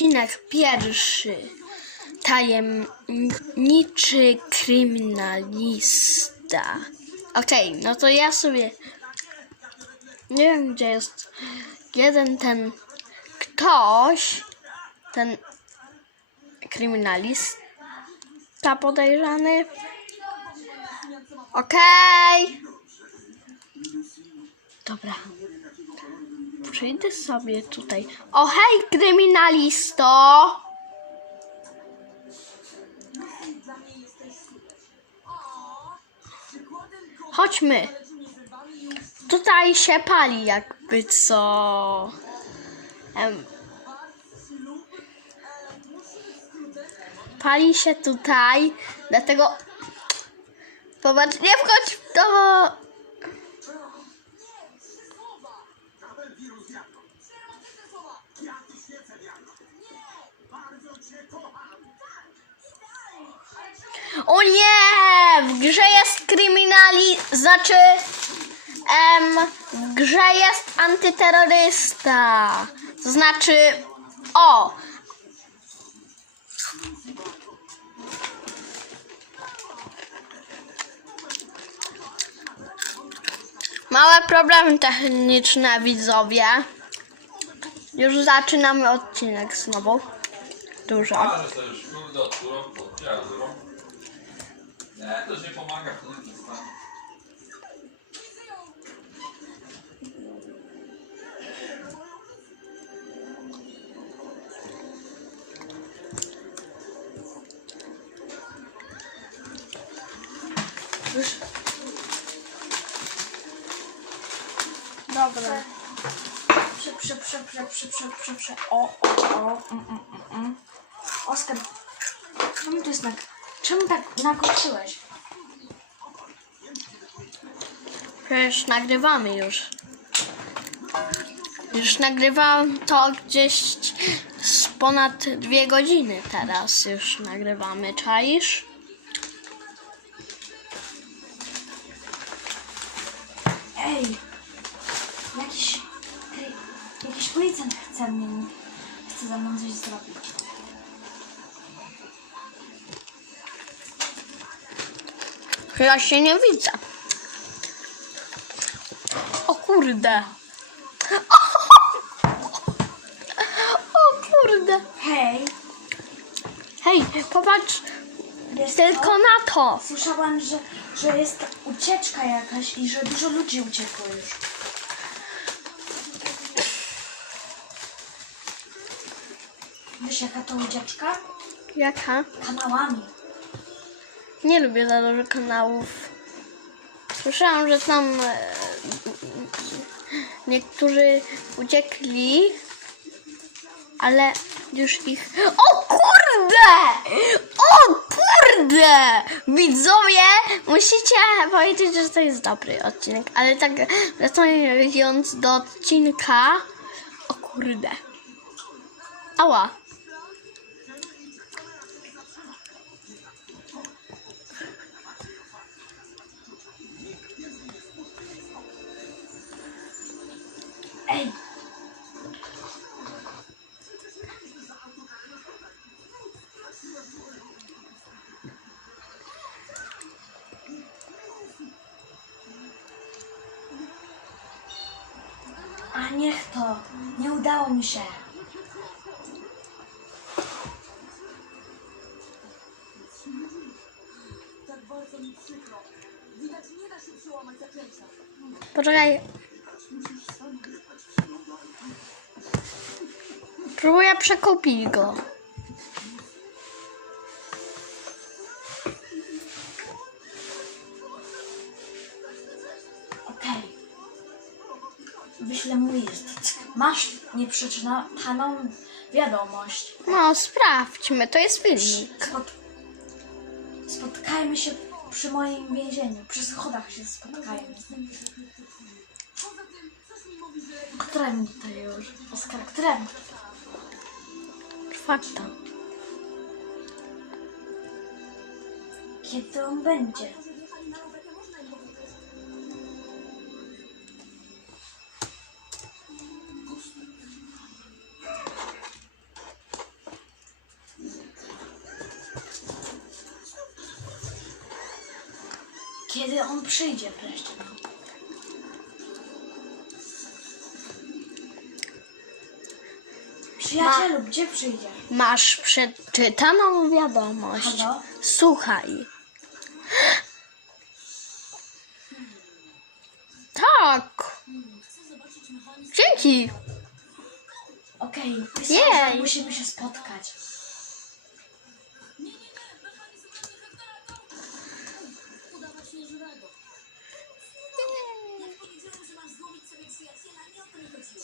Odcinek pierwszy. Tajemniczy kryminalista. Okej, no to ja sobie. Nie wiem, gdzie jest jeden ten ktoś, ten kryminalista podejrzany. Okej. Dobra. Przyjdę sobie tutaj. O hej, kryminalisto! Chodźmy. Tutaj się pali jakby co. Em. Pali się tutaj, dlatego. Zobacz, nie wchodź w to! O nie! W grze jest kryminali... Znaczy... Em, w grze jest antyterrorysta. To znaczy... O! Małe problemy techniczne, widzowie. Już zaczynamy odcinek znowu. Dużo. Nie, to już nie pomaga, to nie przestanie. Już. Dobra. Prze, prze, prze, prze, prze, prze, prze, prze. O, o, o. Mm, mm, mm, mm. Oskar, jest tak? Czemu tak nakończyłeś? Przecież nagrywamy już. Już nagrywam to gdzieś z ponad dwie godziny teraz już nagrywamy. Czaisz? Ja się nie widzę. O kurde. O kurde. Hej! Hej, popatrz Wiesz tylko co? na to. Słyszałam, że, że jest ucieczka jakaś i że dużo ludzi uciekło już. Wiesz jaka to ucieczka? Jaka? Kanałami. Nie lubię za dużo kanałów. Słyszałam, że tam e, niektórzy uciekli, ale już ich. O kurde! O kurde! Widzowie, musicie powiedzieć, że to jest dobry odcinek, ale tak wracając do odcinka. O kurde. Ała. Niech to! Nie udało mi się! Poczekaj. Próbuję przekupić go. Wyślę mu list. Masz nieprzeczytaną wiadomość. No, sprawdźmy, to jest filmik. Spot... Spotkajmy się przy moim więzieniu. Przy schodach się spotkajmy. Któremu tutaj już? Oskar, któremu? Czwarta. Kiedy on będzie? Kiedy on przyjdzie wreszcie? Przyjacielu, gdzie przyjdzie? Masz przeczytaną wiadomość. Halo? Słuchaj. Tak. Dzięki. Okej, okay, Jej. musimy się spotkać.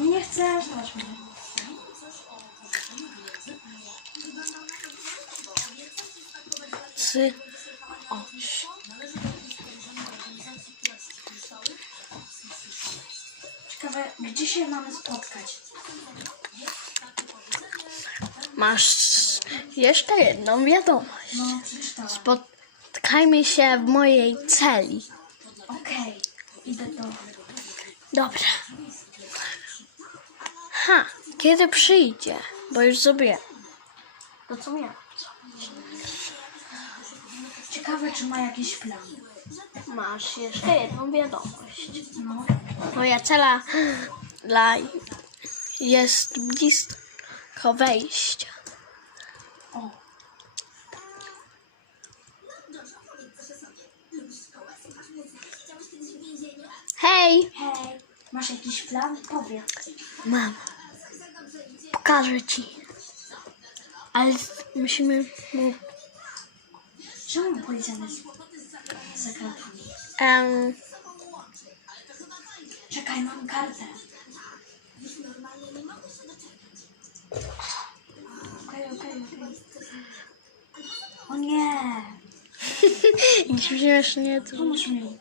nie mnie. Trzy. Ciekawe, gdzie się mamy spotkać? Masz jeszcze jedną wiadomość. No, przeczytałam. Spotkajmy się w mojej celi. Okej, idę do... Dobra. Ha, kiedy przyjdzie? Bo już zrobiłem. To co miałem? Ciekawe, czy ma jakiś plan. Masz jeszcze jedną wiadomość. No, Moja cela dla jest blisko wejścia. o. Hej, Hej, masz jakiś plan? Powiedz. mam. Pokażę ci. Ale musimy mu... Czemu policjant jest za kratami? em, Czekaj, mam kartę. Okej, okej, okej. O nie! śmiesznie to. Pomóż mi.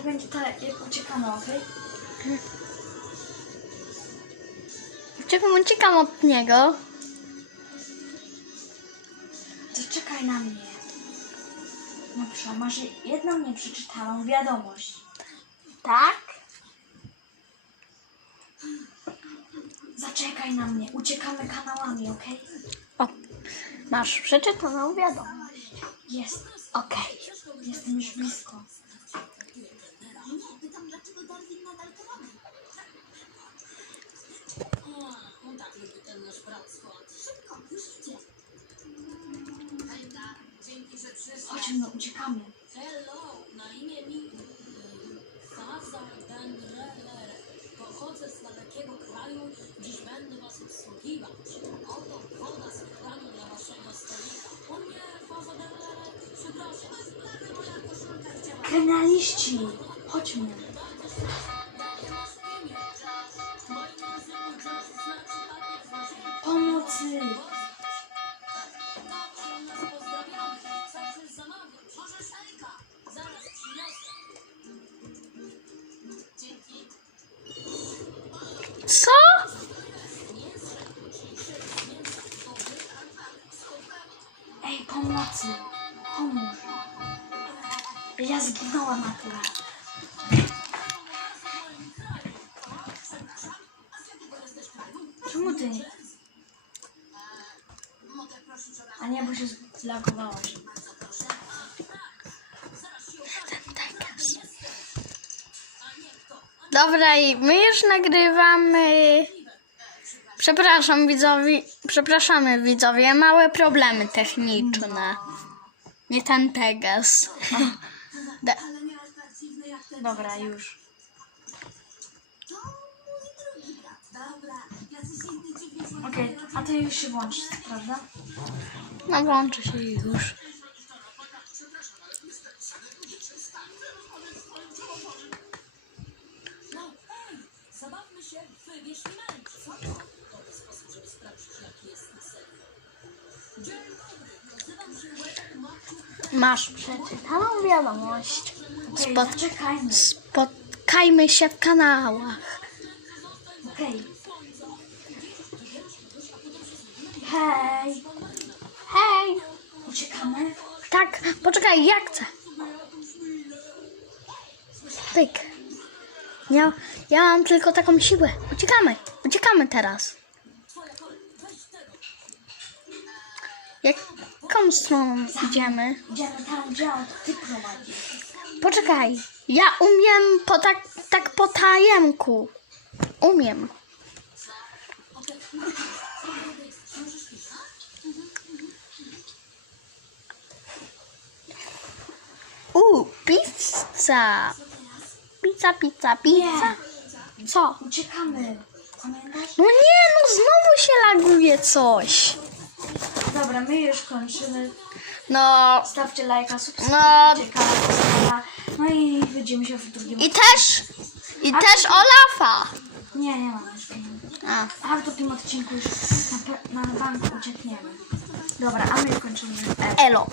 To będzie ta, jak uciekamy, okej? Czekam, uciekam od niego. To czekaj na mnie. Dobrze, masz jedną nieprzeczytaną wiadomość. Tak? Zaczekaj na mnie, uciekamy kanałami, okej? O, masz przeczytaną wiadomość. Jest, Okej. jestem już blisko. Chodźmy, no, uciekamy. Hello, na imię mi Faza Benreler. Pochodzę z dalekiego kraju, dziś będę was obsługiwać. Oto woda z kranu dla waszego stolika. O nie, Faza Benreler, przepraszam. Kryminaliści! Chodźmy. Bo się zlagowałaś. Dobra, i my już nagrywamy. Przepraszam widzowie, przepraszamy widzowie, małe problemy techniczne. Nie ten Pegas. Dobra, już. Okej, a ty już się włącz, prawda? No włączy się już. Masz przeczytaną wiadomość. Okej, Spot- zaczekajmy. Spotkajmy się w kanałach. Okej. Hej, Hej! uciekamy? Tak, poczekaj, ja chcę. Tyk. Ja, ja mam tylko taką siłę. Uciekamy, uciekamy teraz. Jaką stroną idziemy? Idziemy tam, gdzie ty prowadzisz. Poczekaj, ja umiem po tak, tak po tajemku. Umiem. U, pizza. Pizza, pizza, pizza. Co? Uciekamy. Pamiętasz? No nie, no znowu się laguje coś. Dobra, my już kończymy. No Stawcie lajka, No. subskrybujcie kanał. No i widzimy się w drugim i też, i też Olafa. Nie, nie mam już. A. A w drugim odcinku już na, pe- na bank uciekniemy. Dobra, a my kończymy. E. Elo.